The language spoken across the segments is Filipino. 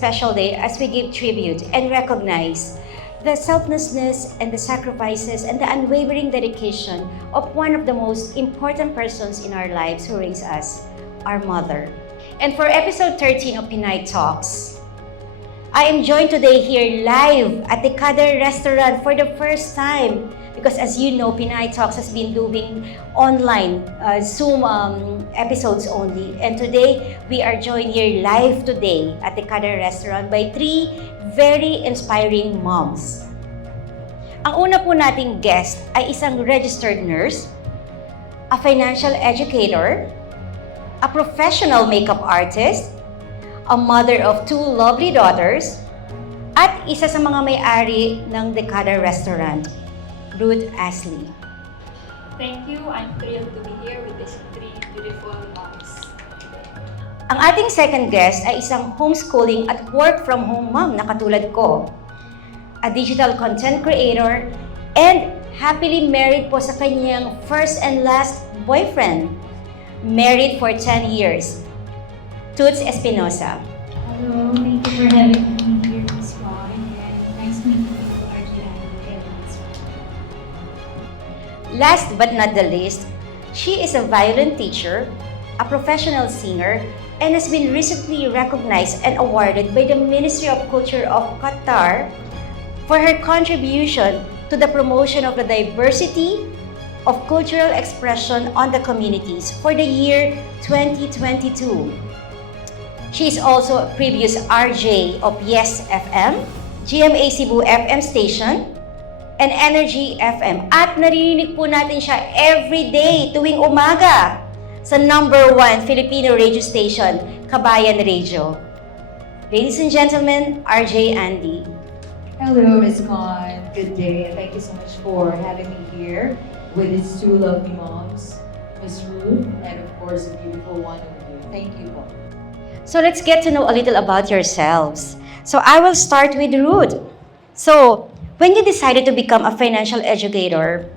special day as we give tribute and recognize the selflessness and the sacrifices and the unwavering dedication of one of the most important persons in our lives who raised us, our mother. And for episode 13 of Pinay Talks, I am joined today here live at the Kader restaurant for the first time. Because as you know, Pinay Talks has been doing online Zoom episodes only. And today, we are joined here live today at the Kader restaurant by three very inspiring moms. Ang una po nating guest ay isang registered nurse, a financial educator, a professional makeup artist, a mother of two lovely daughters, at isa sa mga may-ari ng The Kader restaurant, Ruth Astley. Thank you. I'm thrilled to be here with these three beautiful moms. Ang ating second guest ay isang homeschooling at work-from-home mom na katulad ko. A digital content creator and happily married po sa kanyang first and last boyfriend. Married for 10 years. Ruth Espinosa. Hello, thank you for having me here, Ms. Ron, and nice meeting you, RJ and Ms. Last but not the least, she is a violin teacher, a professional singer, and has been recently recognized and awarded by the Ministry of Culture of Qatar for her contribution to the promotion of the diversity of cultural expression on the communities for the year 2022. She is also a previous RJ of Yes FM, GMA Cebu FM station, and Energy FM. At naririnig po natin siya every day tuwing umaga sa number 1 Filipino radio station, Kabayan Radio. Ladies and gentlemen, RJ Andy. Hello, Ms. Con. Good day, and thank you so much for having me here with these two lovely moms, Ms. Ruth, and of course, the beautiful one over here. Thank you po. So let's get to know a little about yourselves. So I will start with Ruth. So when you decided to become a financial educator,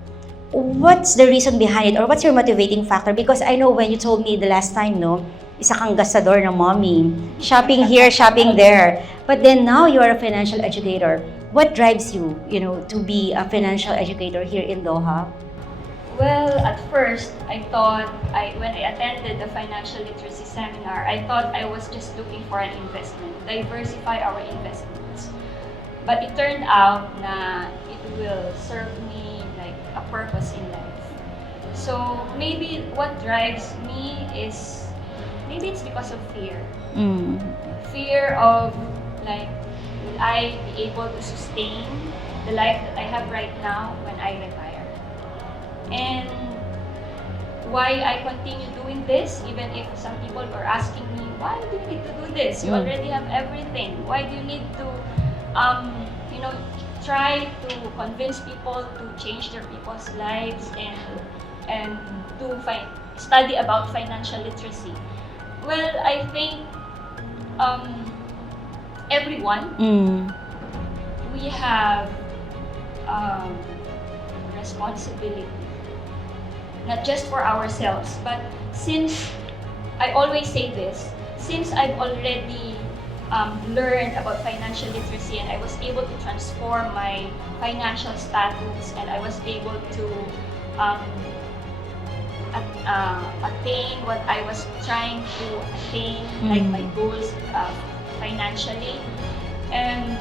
what's the reason behind it or what's your motivating factor? Because I know when you told me the last time, no, isa kang gastador ng mommy. Shopping here, shopping there. But then now you are a financial educator. What drives you, to be a financial educator here in Doha? Well, at first, I thought, when I attended the financial literacy seminar, I thought I was just looking for an investment, diversify our investments. But it turned out na it will serve me like a purpose in life. So maybe what drives me is, maybe it's because of fear. Fear of like, will I be able to sustain the life that I have right now when I retire? And why I continue doing this, even if some people are asking me, why do you need to do this? You already have everything. Why do you need to, try to convince people to change their people's lives and to study about financial literacy? Well, I think everyone, we have responsibility. Not just for ourselves, but since, I always say this, since I've already learned about financial literacy and I was able to transform my financial status and I was able to attain what I was trying to attain, like my goals financially, and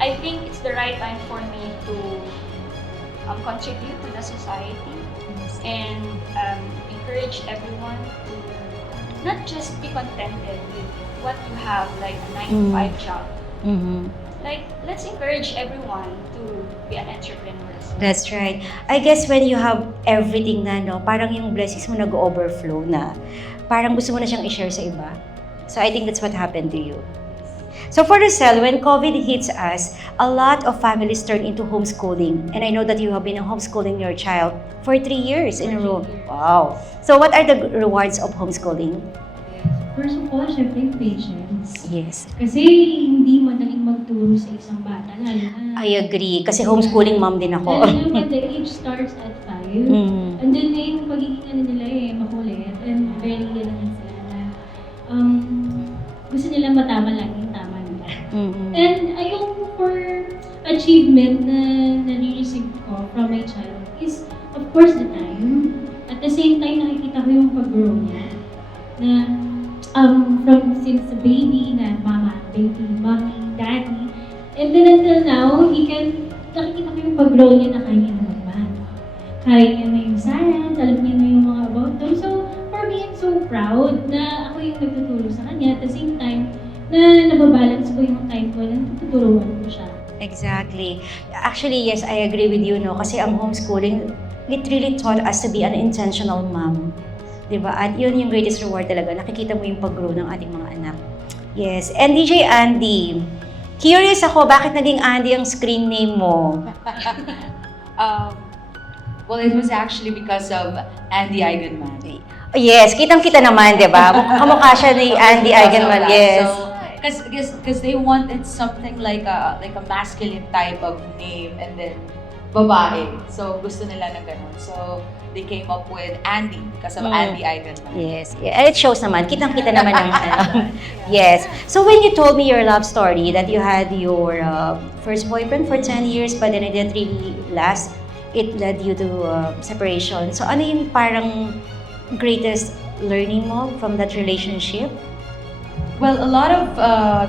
I think it's the right time for me to contribute to the society and encourage everyone to not just be contented with what you have, like a 9-to-5 job. Like, let's encourage everyone to be an entrepreneur. That's right. I guess when you have everything na, no, parang yung blessings mo nag-overflow na. Parang gusto mo na siyang i-share sa iba. So I think that's what happened to you. So for Roselle, when COVID hits us, a lot of families turn into homeschooling. And I know that you have been homeschooling your child for 3 years in a row. Wow. So what are the rewards of homeschooling? First of all, syempre, patience. Yes. Kasi hindi madaling magturo sa isang bata, lalo na... I agree. Kasi homeschooling mom din ako. Lalo na the age starts at 5. And then yung pagiging nila makulit and very sila na gusto nila matama lang yung tama nila. pag-grow niya. Na, from since a baby, na mama, baby, mommy, daddy, and then until now, nakikita ko yung pag-grow niya na kaya niya na mag-math. Kaya niya na yung science, alam niya na yung mga about them. So, for me, I'm so proud na ako yung nagtuturo sa kanya. At the same time, na nababalance ko yung time ko na natuturuan ko siya. Exactly. Actually, yes, I agree with you, no? Kasi ang homeschooling, it really taught us to be an intentional mom. Diba? At yun yung greatest reward talaga. Nakikita mo yung pag-grow ng ating mga anak. Yes. And DJ Andy, curious ako, bakit naging Andy ang screen name mo? Well, it was actually because of Andy Eigenman. Yes, kitang-kita naman, di ba? Kamukha siya ni Andy Eigenman, yes. Because they wanted something like a masculine type of name and then babae. So gusto nila ng ganun. So they came up with Andy because of Andy Eigenman. Yes, yeah. And it shows naman, kitang-kita naman ng yes. So when you told me your love story, that you had your first boyfriend for 10 years but then it didn't really last, it led you to separation. So ano yung parang greatest learning mo from that relationship? Well, a lot of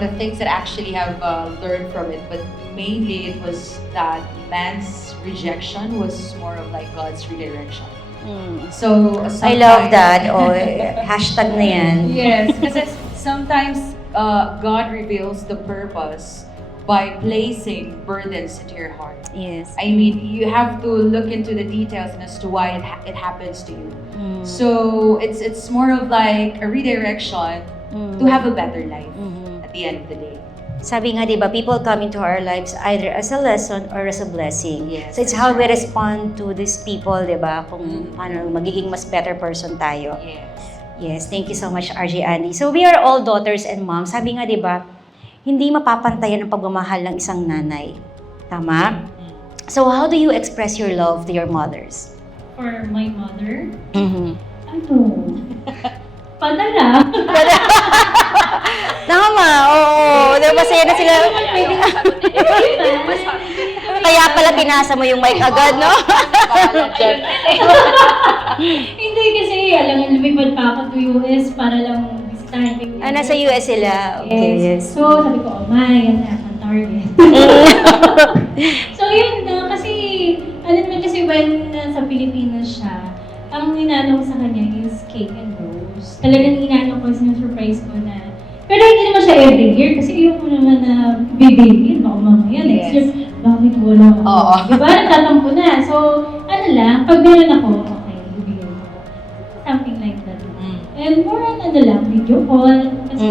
the things that actually have learned from it, but mainly it was that man's rejection was more of like God's redirection. So I love that. Oh, hashtag na yan. Yes, because sometimes God reveals the purpose by placing burdens into your heart. Yes. I mean, you have to look into the details as to why it happens to you. So it's more of like a redirection to have a better life at the end of the day. Sabi nga, di ba, people come into our lives either as a lesson or as a blessing. Yes, So it's how we respond to these people, di ba? Kung paano magiging mas better person tayo. Yes. Yes, thank you so much, RJ Andy. So we are all daughters and moms. Sabi nga, di ba, hindi mapapantayan ang pagmamahal ng isang nanay. Tama? So how do you express your love to your mothers? For my mother, Mm-hmm. ano? Padala. Tama, oo. Diba, masaya na sila. Kaya pala pinasa mo yung mic agad, no? Hindi kasi, alam nga, lumipad pa ako to US para lang bisitahin ko. Nasa US sila. Okay, yes. So, sabi ko, oh my, yan na ang target. So, yun na, kasi, ano naman kasi when nasa Pilipinas siya, ang inano ko sa kanya is cake and rose. Talagang inano ko, sinusurprise ko na, pero hindi naman siya every year kasi ayoko naman na bibigyan. Baka mamaya next year, bakit wala ako? Oo. Diba? Natatampo na. So, ano lang, pag meron ako, okay, bibigyan ko. Something like that. And more on ano lang, video call. Kasi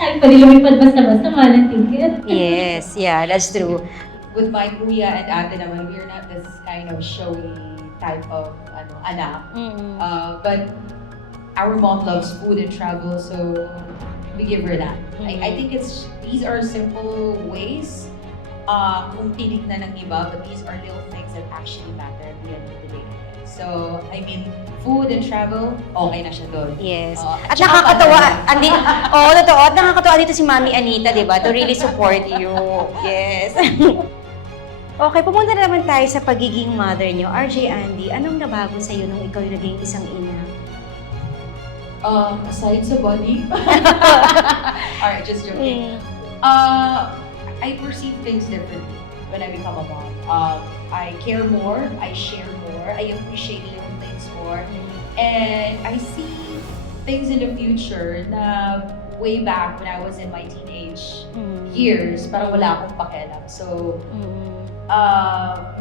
tayo pa rin lumipad basta-basta, malang ticket. Yes, yeah, that's true. With my kuya and ate naman, we're not this kind of showy type of anak. But our mom loves food and travel, so we give her that. I think these are simple ways kung tinignan ng iba, but these are little things that actually matter at the end of the day. So, I mean, food and travel, okay na siya doon. Yes. At tsaka nakakatawa, paano totoo, at nakakatawa dito si Mami Anita, di ba? To really support you. Yes. Okay, pumunta na naman tayo sa pagiging mother niyo. RJ Andy, anong nabago sa'yo nung ikaw yung naging isang ina? Aside sa body. Alright, just joking. I perceive things differently when I become a mom. I care more, I share more, I appreciate little things more, and I see things in the future na way back when I was in my teenage years, parang wala akong pakialam. So,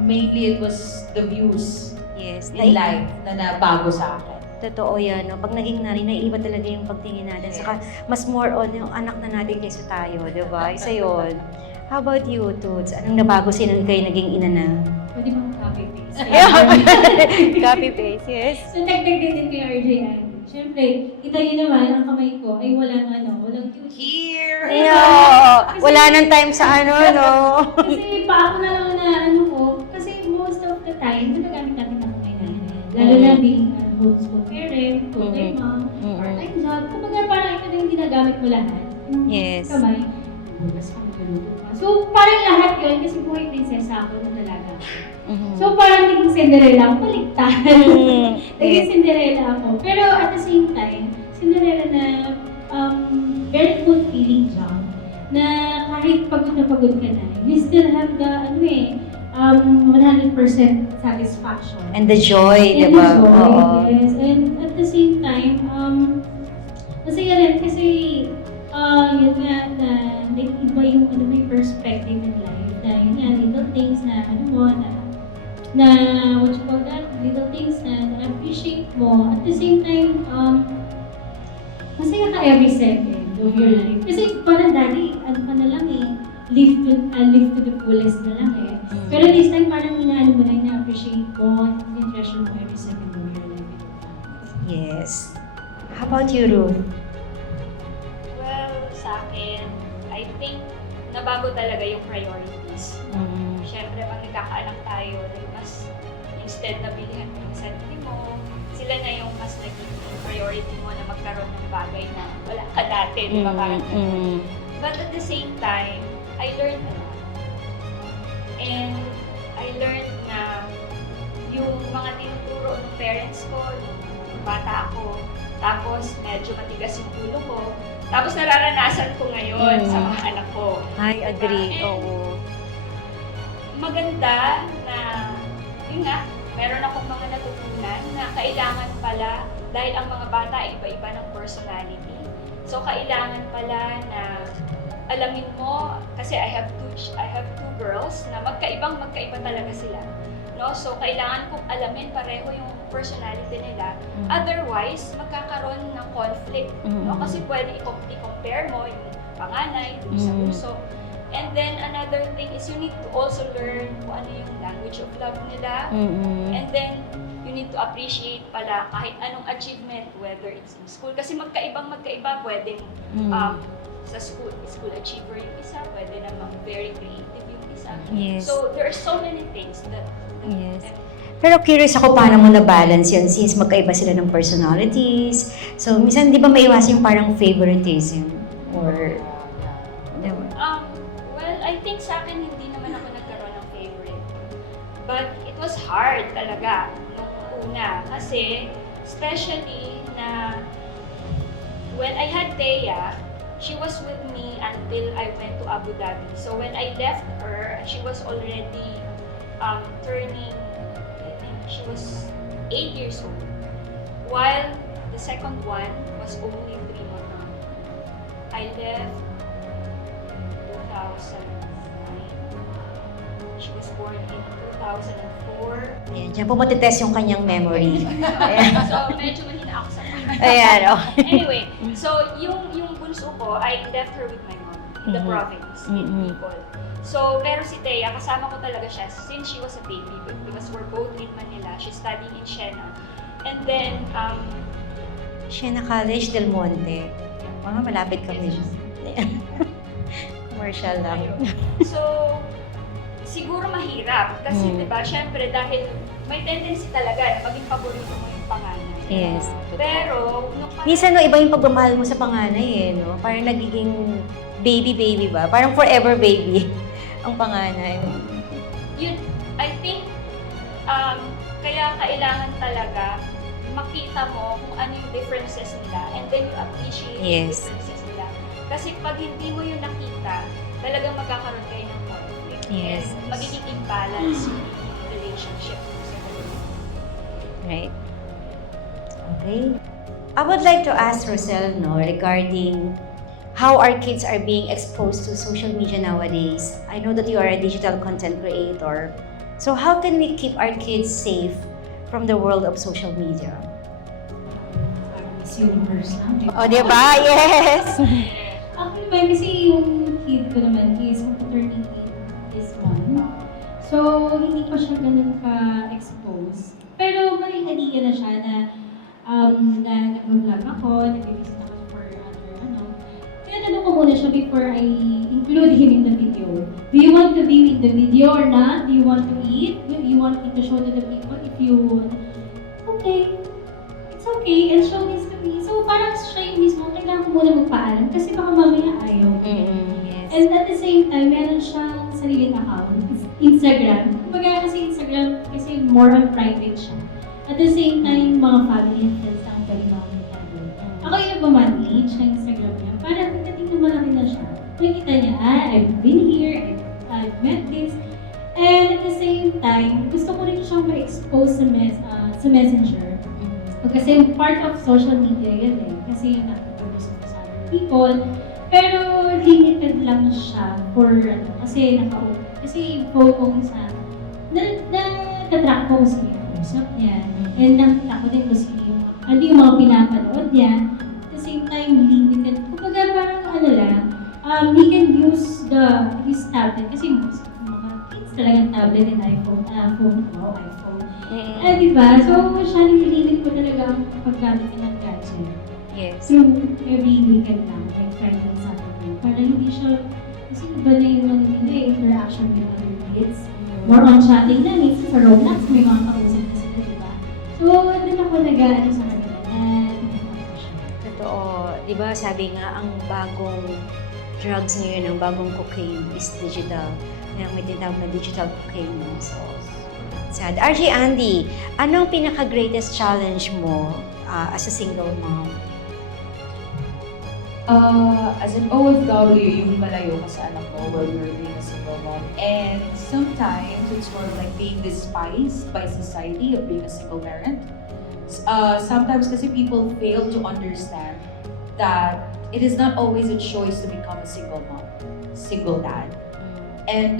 mainly it was the views in life na nabago sa akin. Totoo yan, no? Pag naging nari, naiiba talaga yung pagtingin natin. Saka, mas more on yung anak na natin kaysa tayo, di ba? Isa yun. How about you, Toots? Anong nabago sinun kayo naging ina na? Pwede bang copy-paste? Copy-paste, yes. So, nagdagdag din kay RJ Andy. Siyempre, kita niyo naman, ang kamay ko ay walang tooth. Here! Wala nang time sa no? Kasi pa ako na lang na ko, kasi most of the time, ginagamit natin ang kamay natin. Lalo na being homeschool parent, full-time mom, part-time job. Kumbaga parang ito na yung ginagamit ko lahat. Yes. Kamay, bukas ka, magkaluto ka. So, parang lahat yun, kasi buhay prinsesa ako nung dalaga So parang naging Cinderella ako, baliktad. Naging Cinderella ako. Pero at the same time, Cinderella na very fulfilling job. Na kahit pagod na pagod ka na, you still have the 100% satisfaction. And the joy, And diba? the joy, Oo. yes. And at the same time, masaya rin kasi yun nga na nag-iba yung may perspective in life. Na yun nga, little things na what you call that? Little things na appreciate mo. At the same time, masaya ka every second of your life. Kasi parang dati, live to the fullest na lang eh. Pero this time, parang inaano mo na, ina-appreciate mo, in-treasure mo every second of your life. Yes. How about you, Ruth? Well, sa akin, I think nabago talaga yung priorities. Siyempre, pag nagkakaanak tayo, mas instead na bilihan mo yung sarili mo, sila na yung mas naging priority mo na magkaroon ng bagay na wala ka dati, di ba? Parang ganun. But at the same time, I learned a lot. And I learned na yung mga tinuturo ng parents ko, nung bata ako, tapos medyo matigas yung ulo ko, tapos nararanasan ko ngayon sa mga anak ko. I agree. Oo. Maganda na, yun nga, meron akong mga natutunan na kailangan pala, dahil ang mga bata ay iba-iba ng personality, so kailangan pala na alamin mo, kasi I have two girls na magkaiba talaga sila. No? So, kailangan kong alamin pareho yung personality nila. Otherwise, magkakaroon ng conflict. No? Kasi pwede i-compare mo yung panganay, yung sa bunso. And then, another thing is you need to also learn kung ano yung language of love nila. And then, you need to appreciate pala kahit anong achievement, whether it's in school. Kasi magkaiba, pwedeng sa school achiever yung isa, pwede namang very creative yung isa. Yes. So, there are so many things that Yes. Pero curious ako paano mo na-balance yan since magkaiba sila ng personalities. So, minsan di ba maiwasan yung parang favoritism? Or, diba? Well, I think sa akin hindi naman ako nagkaroon ng favorite. But it was hard talaga nung una. Kasi, especially na when I had Thea, she was with me until I went to Abu Dhabi. So when I left her, she was already turning, I think she was 8 years old. While the second one was only 3 months old. I left 2009. She was born in 2004. Ayan, dyan po matitest yung kanyang memory. So medyo mahina ako sa Ayan, oh. Anyway, so yung bunso ko, I left her with my mom in the province, in Bicol. So, pero si Thea, kasama ko talaga siya since she was a baby because we're both in Manila. She's studying in Siena. And then, Siena College del Monte. Malapit kami. Commercial lang. So, siguro mahirap. Kasi, diba, syempre, dahil may tendency talaga na maging paborito mo yung panganay. Yes. Pero, Minsan, no, iba yung pagmamahal mo sa panganay, no? Parang nagiging baby ba? Parang forever baby ang panganay. Yun, I think, kaya kailangan talaga makita mo kung ano yung differences nila and then you appreciate yung differences nila. Kasi pag hindi mo yung nakita, talagang magkakaroon kayo ng conflict. Yes. And magiging imbalance yung relationship sa dalawa. Right. Okay. I would like to ask Roselle, no, regarding how our kids are being exposed to social media nowadays. I know that you are a digital content creator. So how can we keep our kids safe from the world of social media? Miss Universe na. Oh, di ba? Yes! Actually, kasi yung kid ko naman is turning 8 this month. So, hindi pa siya ganun ka-expose. Pero may idea na siya na nag-vlog ako, nag-visit ako for tinatanong ko muna siya before I include him in the video. Do you want to be in the video or not? Do you want to eat? Do you want me to show to the people? If you okay, it's okay, and show this to me. So parang siya yung mismo, kailangan ko muna magpaalam kasi baka mamaya ayaw. Yes. And at the same time, meron siyang sariling account, Instagram. Kumbaga kasi Instagram, kasi more on private siya. At the same time, mga family and friends lang ang pwede makakita doon. Ako yung nagmamanage ng Instagram niya, para pagdating na malaki na siya, nakikita niya, I've been here, I've met this. And at the same time, gusto ko rin siyang ma-expose sa Messenger. Kasi part of social media yan eh. Kasi yun nakapag-produce ko sa other people. Pero limited lang siya for kasi kasi yung phone ko sa na-track ko kung sino yung usap niya. And nakita ko din kung sino yung mga pinapanood niya. At the same time, limited. Kumbaga parang lang, he can use his tablet kasi most mga kids talagang tablet and iPhone. Diba? So, siya nililimit ko talaga ang paggamit ng gadget. Yes. So, every weekend lang, like Friday and Saturday. Para hindi siya, kasi iba na yung interaction with other kids. More on chatting na, minsan sa Roblox, may mga kausap na sila, diba? So, doon ako nag-ano sa kanila na pinagpapasya siya. Totoo. Diba sabi nga, ang bagong drugs ngayon, ang bagong cocaine is digital. Kaya may tinatawag na digital cocaine. So, sad. RJ Andy, anong pinaka-greatest challenge mo as a single mom? As an OFW, yung malayo ka sa anak mo while you're being a single mom. And sometimes, it's more like being despised by society of being a single parent. Sometimes kasi people fail to understand that it is not always a choice to become a single mom, single dad. And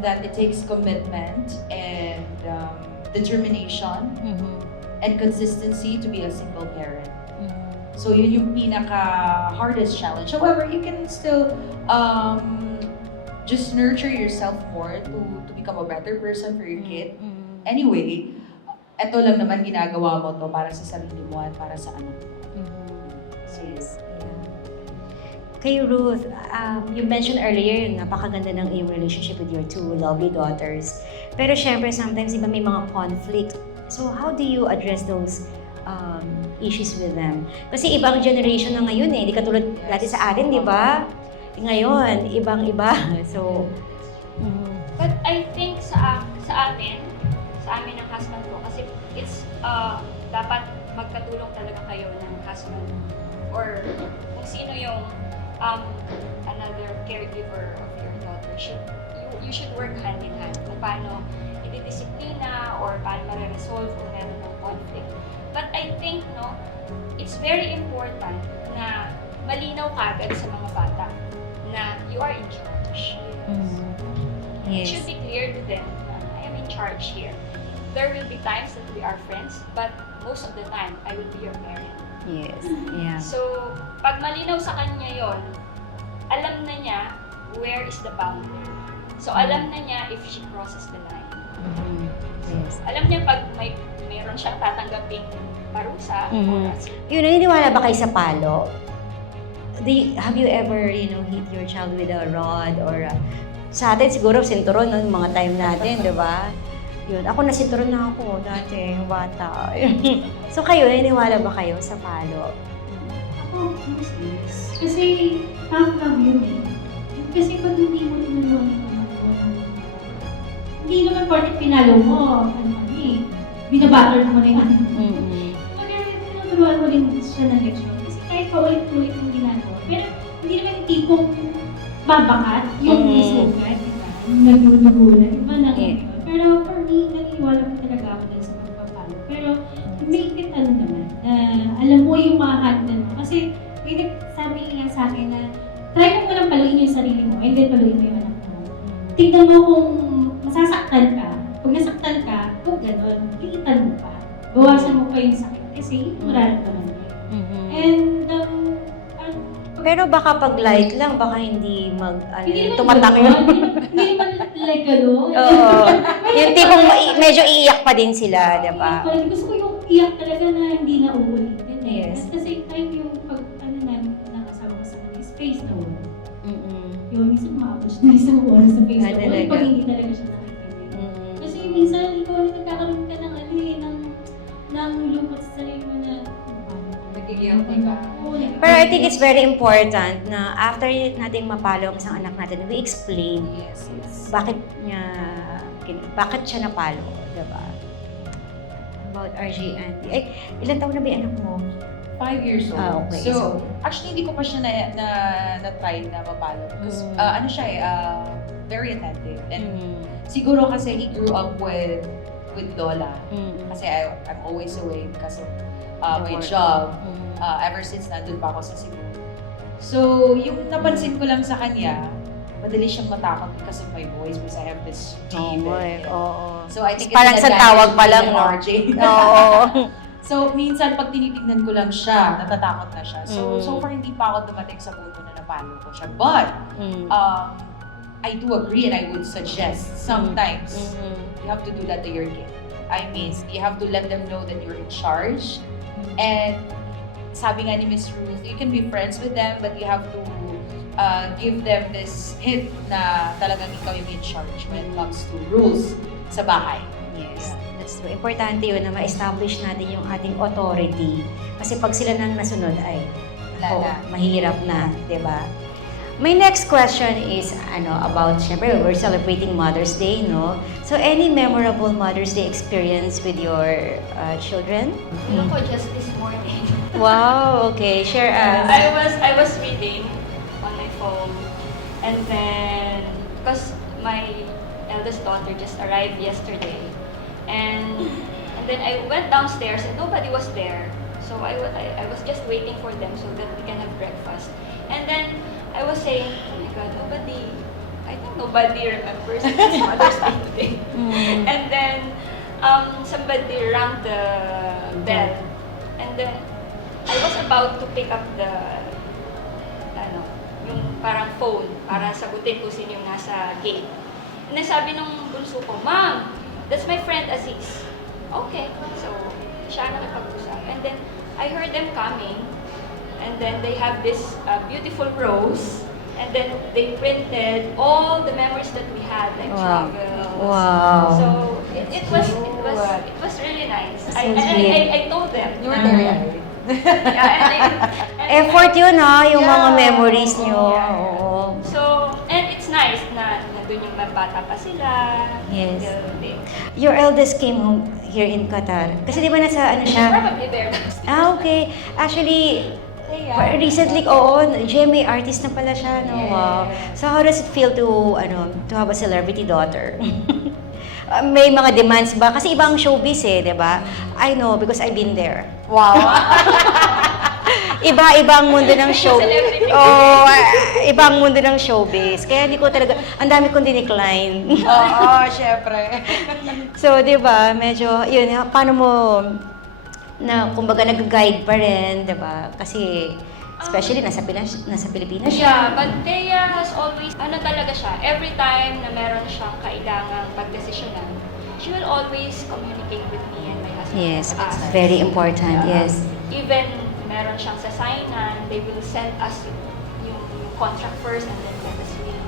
that it takes commitment and determination and consistency to be a single parent. So yun yung pinaka-hardest challenge. However, you can still just nurture yourself more to become a better person for your kid. Anyway, eto lang naman ginagawa mo to para sa sarili mo at para sa anak mo. Yes. Kay Ruth, you mentioned earlier yung napakaganda ng iyong relationship with your two lovely daughters. Pero syempre, sometimes iba may mga conflict. So how do you address those issues with them? Kasi ibang generation na ngayon eh. Hindi katulad dati sa atin, di ba? Ngayon, ibang-iba. So, But I think sa amin ng husband ko, kasi it's dapat magkatulong talaga kayo ng husband or kung sino yung another caregiver of your daughter. You should work hand in hand kung paano ididisiplina or paano ma-resolve kung meron ng conflict. But I think, it's very important na malinaw kagad sa mga bata na you are in charge. It should be clear to them na I am in charge here. There will be times that we are friends, but most of the time, I will be your parent. yes. Yeah. So, pag malinaw sa kanya yon, alam na niya where is the boundary. So, alam na niya if she crosses the line. Yes. Alam niya pag mayroon siyang tatanggaping parusa or Yun, naniniwala ba kayo sa palo? Have you ever, hit your child with a rod or sa atin siguro sinturon noong mga time natin, di ba? Yun, ako nasinturon na ako dati, yung bata. So kayo, naniniwala ba kayo sa palo? Ako, yes. Kasi, tough love yun eh. Kasi pag hindi mo tinulungan yung anak mo, hindi naman porket pinalo mo, binabattle mo na yung anak mo. Tinuturuan mo rin siya ng leksyon. Kasi kahit paulit-ulit yung ginagawa. Pero hindi naman yung tipong babakat, yung sugat, diba? Nagdudugulan, iba na ngayon. Pero for me, naniniwala ko talaga ako din sa pagpapalo. Pero make it naman, alam mo yung makakalitan mo. Kasi may nagsabi nga sa akin na try mo lang paluin yung sarili mo and then paluin mo yung anak mo. Tingnan mo kung masasaktan ka. Pag nasaktan ka, huwag gano'n. Liitan mo pa. Bawasan mo pa yung sakit kasi mararamdaman mo. And pero baka pag light lang, baka hindi hindi tumatak yun. yun. Hindi naman like gano'n. Oo. Yung tipong medyo iiyak pa din sila, di ba? Gusto ko yung iyak talaga na hindi na uulitin eh. Yes. At the same time, yung pag namin nakasama ko sa kanila is face to wall. Yung minsan maabot siya na isang oras sa face to wall pag hindi talaga siya nakikinig. Kasi minsan, ikaw rin nagkakaroon ka ng ng lungkot sa sarili mo na Nagigilty ka. Pero I think it's very important na after natin mapalo ang isang anak natin, we explain Yes. bakit niya bakit siya napalo, diba? About RJ Andy. Ay, ilan taon na ba yung anak mo? 5 years old. Okay. So, actually, hindi ko pa siya na-try na mapalo. Because, ano siya very attentive. And siguro kasi he grew up with Lola. Kasi I'm always away because of my job. Ever since nandun pa ako sa Cebu. So, yung napansin ko lang sa kanya, madali siyang matakot because of my voice because I have this deep. So, I think parang sa tawag pa lang, no? RJ. Oo. So, minsan pag tinitignan ko lang siya, natatakot na siya. So, so far hindi pa ako dumating sa punto na napalo ko siya. But, I do agree and I would suggest sometimes you have to do that to your kid. I mean, you have to let them know that you're in charge. And sabi nga ni Miss Ruth, you can be friends with them, but you have to give them this hint na talagang ikaw yung in charge when it comes to rules sa bahay. Yes, that's true. Importante yun na ma-establish natin yung ating authority. Kasi pag sila nang nasunod ay, mahirap na, di ba? My next question is about, syempre, we're celebrating Mother's Day, no? So, any memorable Mother's Day experience with your children? Ako, just this morning. Wow, okay. Share us. I was reading on my phone, and then, because my eldest daughter just arrived yesterday, and then I went downstairs and nobody was there. So I was just waiting for them so that we can have breakfast. And then I was saying, oh my God, I think nobody remembers this Mother's Day today. And then somebody rang the bell. And then I was about to pick up yung parang phone para sagutin kung sino yung nasa gate. And then sabi nung bunso ko, Ma'am, that's my friend Aziz. Okay. So, siya nakipag-usap. And then, I heard them coming. And then, they have this beautiful rose. And then, they printed all the memories that we had, like travels. Wow. So, it was really nice. I told them. You were very angry. Effort yun, yung mga memories nyo. Yeah. Oo. So, and it's nice na nandun yung bata pa sila. Yes. Your eldest came home here in Qatar. Kasi di ba nasa siya? Probably there. Okay. Actually, recently, GMA artist na pala siya, no? Wow. So how does it feel to have a celebrity daughter? May mga demands ba? Kasi ibang showbiz di ba? I know because I've been there. Wow. Iba-ibang mundo ng showbiz. Ibang mundo ng showbiz. Kaya hindi ko talaga, ang dami kong dinecline. Syempre. So, di ba, medyo, yun, paano mo, kumbaga nag-guide pa rin, di ba? Kasi, especially nasa Pilipinas siya. Yeah, but Thea has always, talaga siya, every time na meron siyang kailangang pagdesisyonan, she will always communicate with me and my husband. Yes, very important, yes. Even meron siyang sasainan, they will send us yung contract first and then let us read.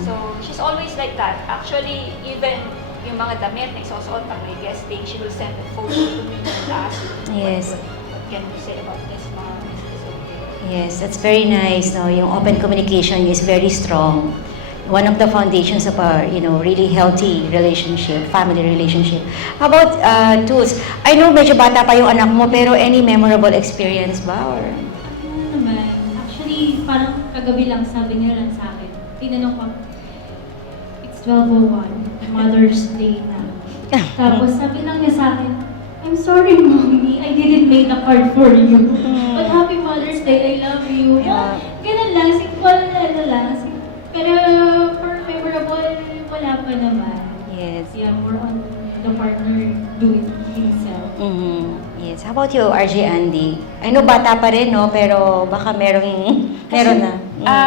So, she's always like that. Actually, even yung mga damit na isusuot pag may guesting, she will send a photo to me and ask, Yes. what can you say about this, Mom? Is this okay? Yes, that's very nice. No, yung open communication is very strong. One of the foundations of a really healthy relationship, family relationship. How about tools? I know medyo bata pa yung anak mo, pero any memorable experience ba? Or? Naman, actually, parang kagabi lang sabi niya lang sa akin. Tinanong ko, it's 12:01, Mother's Day na. Tapos sabi lang niya sa akin, I'm sorry, Mommy, I didn't make a card for you. But happy Mother's Day, I love you. Ganun lang, simple lang. Pero for memorable, wala pa naman. Yes. Yeah, more on the partner doing himself. Yes. How about you, RJ Andy? I know bata pa rin, no? Pero baka meron na.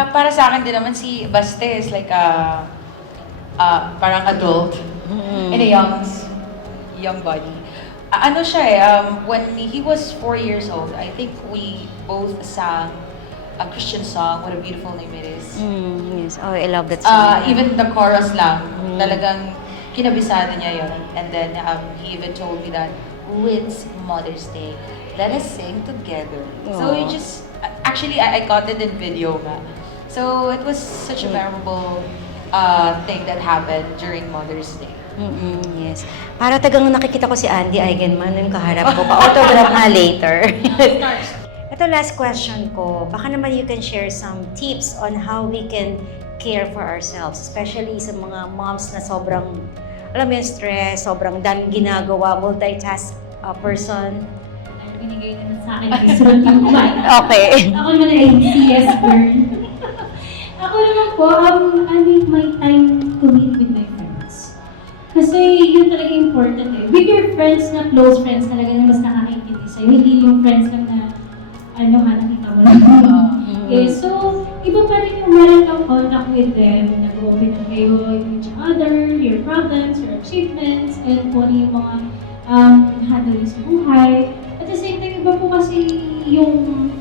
Para sa akin din naman si Baste is like parang adult in a young body. Ano siya when he was 4 years old, I think we both sang a Christian song. What a beautiful name it is. Yes. Oh, I love that song. Even the chorus lang, talagang kinabisado niya yun. And then he even told me that, it's Mother's Day. Let us sing together. So you just, actually I caught it in video nga. So it was such a memorable thing that happened during Mother's Day. Yes. Para tagang nakikita ko si Andy Eigenman, yung kaharap ko. Pa-autograph nga later. Ito last question ko. Baka naman you can share some tips on how we can care for ourselves, especially sa mga moms na sobrang, alam mo yung stress, sobrang daming ginagawa, multitask person. Binigay na sa akin is routine one. Okay. Ako naman ay CS girl. Ako naman po, I make my time to meet with my friends. Kasi yun talaga important eh. With your friends na close friends talaga na mas nakakaintindi sa'yo. Hindi yung friends lang na nakita mo lang. So, iba pa rin yung meron kang contact with them. Nag-open na kayo with each other, your problems, your achievements, and kung ano yung mga handle sa buhay. At the same time, iba po kasi yung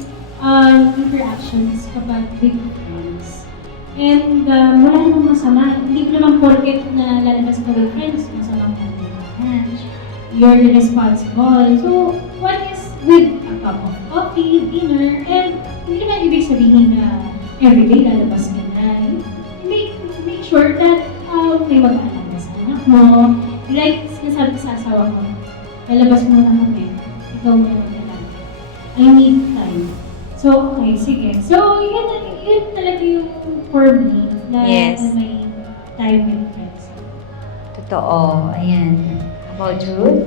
interactions kapag with friends. And wala namang masama. Hindi ko naman porket na lalabas ka with friends, masamang hands. You're responsible. So, one is with a cup of coffee, dinner, and hindi naman ibig sabihin na everyday lalabas ka na. Make sure that may mag-aalaga sa anak mo. Like, sinasabi ko sa asawa ko, lalabas mo na kami. Ikaw mo na mag-aalaga. I need time. So, okay, sige. So, yun talaga yung for me na may time with friends. Totoo. Ayan. How about you?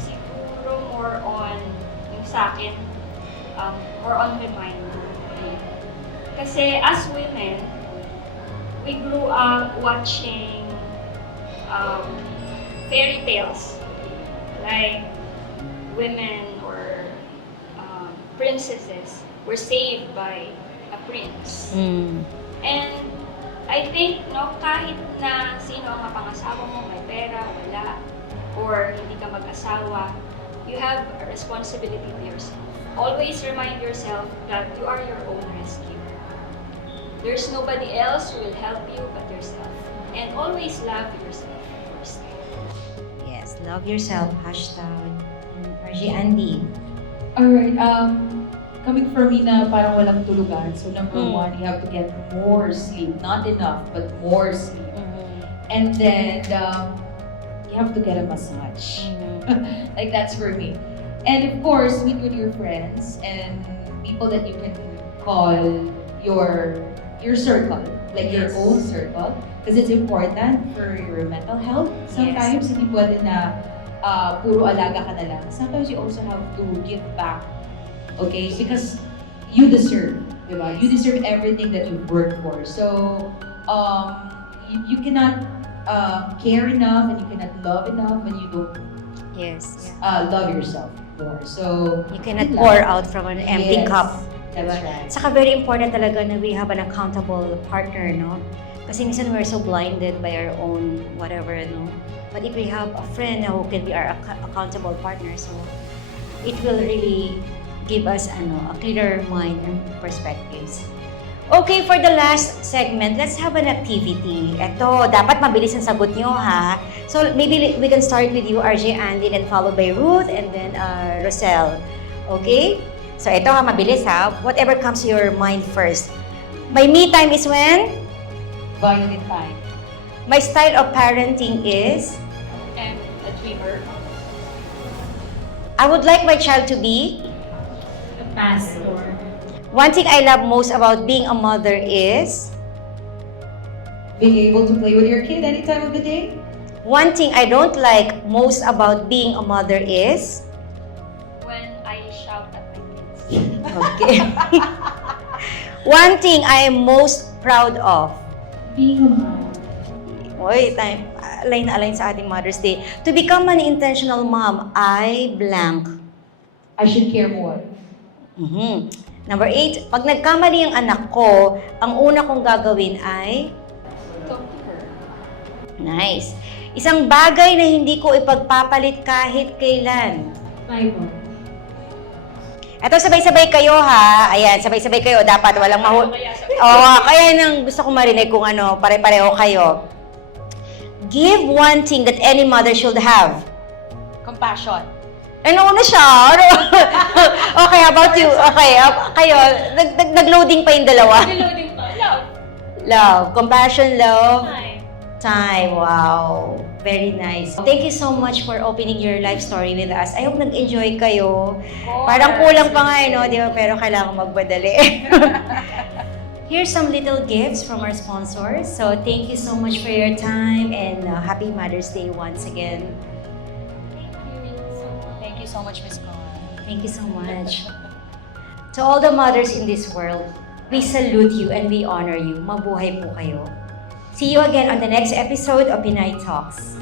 Siguro more on yung sa akin, more on reminder. Kasi as women, we grew up watching fairy tales. Like women or princesses were saved by a prince. And I think, kahit na sino ang mapangasawa mo, may pera, wala, or hindi ka mag-asawa, you have a responsibility to yourself. Always remind yourself that you are your own rescue. There's nobody else who will help you but yourself. And always love yourself first. Yes, love yourself. Hashtag RG Andy. Alright, coming from me na parang walang tulugan. So number one, you have to get more sleep. Not enough, but more sleep. And then, you have to get a massage. Like that's for me. And of course, meet with your friends and people that you can call your circle, like your own circle. Because it's important for your mental health. Sometimes, hindi pwede na puro alaga ka na lang. Sometimes you also have to give back. Okay? Because you deserve, diba? You deserve everything that you've worked for. So, you cannot care enough and you cannot love enough when you don't love yourself more. So, you cannot pour out from an empty cup. That's diba? right. Saka very important talaga na we have an accountable partner, no? Kasi minsan we're so blinded by our own whatever, no? But if we have a friend who can be our accountable partner, so it will really give us a clearer mind and perspectives. Okay, for the last segment, let's have an activity. Ito, dapat mabilis ang sagot nyo, ha? So maybe we can start with you, RJ Andy, then followed by Ruth, and then Roselle. Okay? So ito ha, mabilis ha. Whatever comes to your mind first. My me time is when? Violin time. My style of parenting is? And a dreamer. I would like my child to be? A pastor. One thing I love most about being a mother is? Being able to play with your kid any time of the day. One thing I don't like most about being a mother is? When I shout at my kids. Okay. One thing I am most proud of? Being a mom. Oy, align na align sa ating Mother's Day. To become an intentional mom, I blank. I should care more. Number 8, pag nagkamali ang anak ko, ang una kong gagawin ay? Talk to her. Nice. Isang bagay na hindi ko ipagpapalit kahit kailan. Bible. Ito, sabay-sabay kayo ha. Ayan, sabay-sabay kayo. Dapat walang kaya nang gusto ko marinig kung pare-pareho kayo. Give one thing that any mother should have. Compassion. Ano siya? Okay, how about you? Okay, kayo, nag-loading pa yung dalawa. Reloading pa. Love. Love. Compassion, love. Time. Time. Wow. Very nice. Thank you so much for opening your life story with us. I hope nag-enjoy kayo. Parang kulang pa nga, no? Di ba? Pero kailangan magmadali. Here's some little gifts from our sponsors. So thank you so much for your time and happy Mother's Day once again. Thank you so much, Miss Con. Thank you so much. To all the mothers in this world, we salute you and we honor you. Mabuhay po kayo. See you again on the next episode of Pinay Talks.